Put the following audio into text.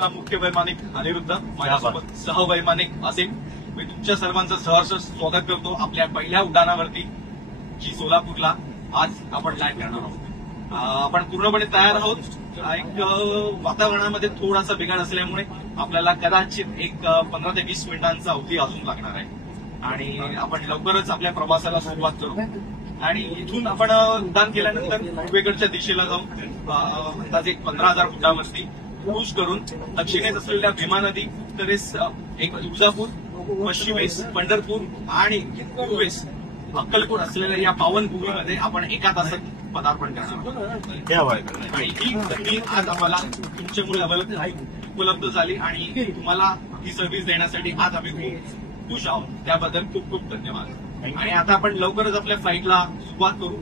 मुख्य वैमानिक अनिरुद्ध, माझ्यासोबत सहवैमानिक असेल. मी तुमच्या सर्वांचं सहर्ष स्वागत करतो आपल्या पहिल्या उड्डाणावरती, जी सोलापूरला आज आपण लँड करणार आहोत. आपण पूर्णपणे तयार आहोत. एक वातावरणामध्ये थोडासा बिघाड असल्यामुळे आपल्याला कदाचित एक 15 ते 20 मिनिटांचा अवधी अजून लागणार आहे आणि आपण लवकरच आपल्या प्रवासाला सुरुवात करू. आणि इथून आपण उड्डाण केल्यानंतर पूर्वेकडच्या दिशेला जाऊन अंदाजे 15,000 फुटावरती क्रूज करून दक्षिणेत असलेल्या भीमा नदी, उत्तरेस एक तुळजापूर, पश्चिमेस पंढरपूर आणि पूर्वेस अक्कलकोट असलेल्या या पावनभूमीमध्ये आपण एका तासात पदार्पण करणार. आणि ही संधी आज आम्हाला तुमच्यामुळे उपलब्ध झाली आणि तुम्हाला ही सर्व्हिस देण्यासाठी आज आम्ही खूप खुश आहोत. त्याबद्दल खूप खूप धन्यवाद. आणि आता आपण लवकरच आपल्या फ्लाईटला सुरुवात करू.